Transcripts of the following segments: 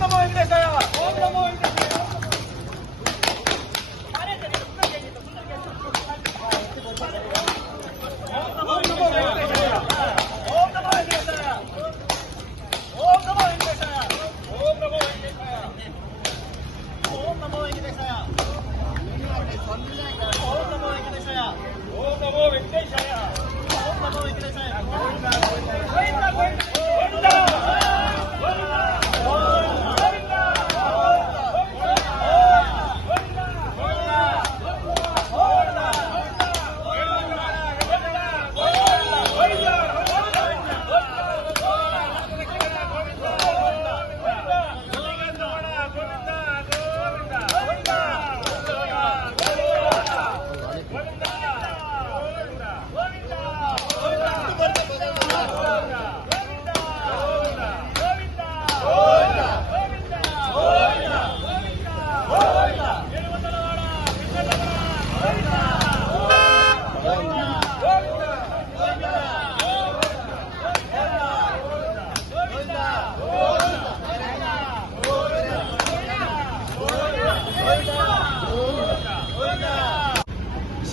もいるでかよ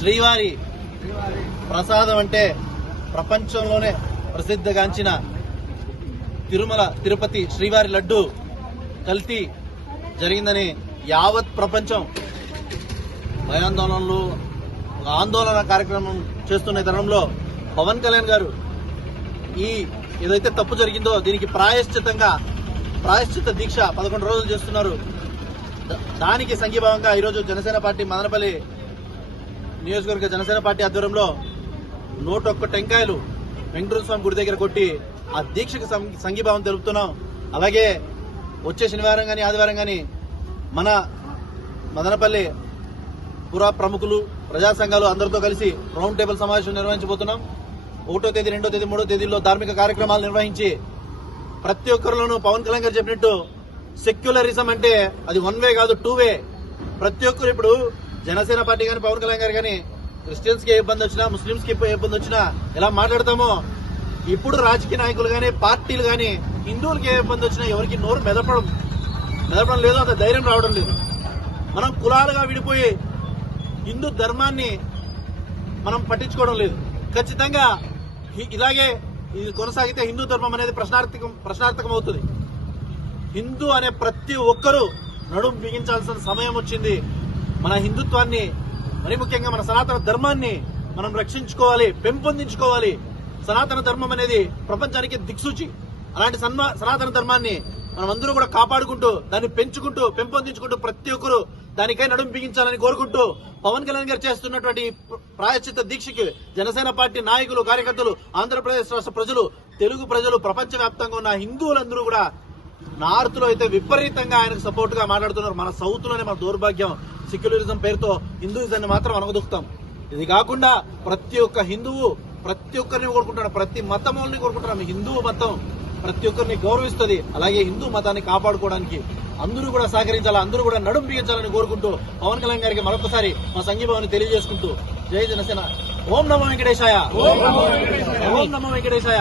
శ్రీవారి ప్రసాదం అంటే ప్రపంచంలోనే ప్రసిద్ధగాంచిన తిరుమల తిరుపతి శ్రీవారి లడ్డు కల్తీ జరిగిందని యావత్ ప్రపంచం భయాందోళనలు ఆందోళన కార్యక్రమం చేస్తున్న తరుణంలో పవన్ కళ్యాణ్ గారు ఈ ఏదైతే తప్పు జరిగిందో దీనికి ప్రాయశ్చితంగా ప్రాయశ్చిత దీక్ష పదకొండు రోజులు చేస్తున్నారు. దానికి సంఘీభావంగా ఈరోజు జనసేన పార్టీ మదనపల్లి నియోజకవర్గ జనసేన పార్టీ ఆధ్వర్యంలో నూట ఒక్క టెంకాయలు వెంకటేశ్వర స్వామి గుడి దగ్గర కొట్టి ఆ దీక్షకు సం- సంఘీభావం తెలుపుతున్నాం. అలాగే వచ్చే శనివారం కానీ ఆదివారం కానీ మన మదనపల్లి పురా ప్రముఖులు ప్రజా సంఘాలు అందరితో కలిసి రౌండ్ టేబుల్ సమావేశం నిర్వహించబోతున్నాం. ఒకటో తేదీ రెండో తేదీ మూడో తేదీల్లో ధార్మిక కార్యక్రమాలు నిర్వహించి ప్రతి ఒక్కరిలోనూ పవన్ కళ్యాణ్ గారు చెప్పినట్టు సెక్యులరిజం అంటే అది వన్ వే కాదు టూ వే ప్రతి ఒక్కరు ఇప్పుడు జనసేన పార్టీ కానీ పవన్ కళ్యాణ్ గారు కానీ క్రిస్టియన్స్కి ఏ ఇబ్బంది వచ్చినా ముస్లింస్కి ఏ ఇబ్బంది వచ్చినా ఎలా మాట్లాడతామో ఇప్పుడు రాజకీయ నాయకులు కానీ పార్టీలు కానీ హిందువులకి ఏ ఇబ్బంది వచ్చినా ఎవరికి నోరు మెదపడం మెదపడం లేదు అంత ధైర్యం రావడం లేదు. మనం కులాలుగా విడిపోయి హిందూ ధర్మాన్ని మనం పట్టించుకోవడం లేదు. ఖచ్చితంగా ఇలాగే ఇది కొనసాగితే హిందూ ధర్మం అనేది ప్రశ్నార్థకం ప్రశ్నార్థకం అవుతుంది హిందూ అనే ప్రతి ఒక్కరూ నడుం బిగించాల్సిన సమయం వచ్చింది. మన హిందుత్వాన్ని మరి ముఖ్యంగా మన సనాతన ధర్మాన్ని మనం రక్షించుకోవాలి పెంపొందించుకోవాలి. సనాతన ధర్మం అనేది ప్రపంచానికి దిక్సూచి. అలాంటి సన్మా- సనాతన ధర్మాన్ని మనం అందరూ కూడా కాపాడుకుంటూ దాన్ని పెంచుకుంటూ పెంపొందించుకుంటూ ప్రతి ఒక్కరు దానికై నడుం బిగించాలని కోరుకుంటూ పవన్ కళ్యాణ్ గారు చేస్తున్నటువంటి ప్రాయశ్చిత దీక్షకి జనసేన పార్టీ నాయకులు కార్యకర్తలు ఆంధ్రప్రదేశ్ రాష్ట్ర ప్రజలు తెలుగు ప్రజలు ప్రపంచవ్యాప్తంగా ఉన్న హిందువులందరూ కూడా నార్త్లో అయితే విపరీతంగా ఆయనకు సపోర్ట్గా మాట్లాడుతున్నారు. మన సౌత్లోనే మన దౌర్భాగ్యం సెక్యులరిజం పేరుతో హిందూయిజాన్ని మాత్రం అనగదొక్కుతాం. ఇది కాకుండా ప్రతి ఒక్క హిందువు ప్రతి ఒక్కరిని కోరుకుంటాడు. ప్రతి మతముల్ని కోరుకుంటున్నాం హిందూ మతం ప్రతి ఒక్కరిని గౌరవిస్తుంది. అలాగే హిందూ మతాన్ని కాపాడుకోవడానికి అందరూ కూడా సహకరించాలి అందరూ కూడా నడుం బిగించాలని కోరుకుంటూ పవన్ కళ్యాణ్ గారికి మరొకసారి మా సంఘీభావాన్ని తెలియజేసుకుంటూ జై జనసేన. ఓం నమో వెంకటేశాయ. ఓం నమో వెంకటేశాయ.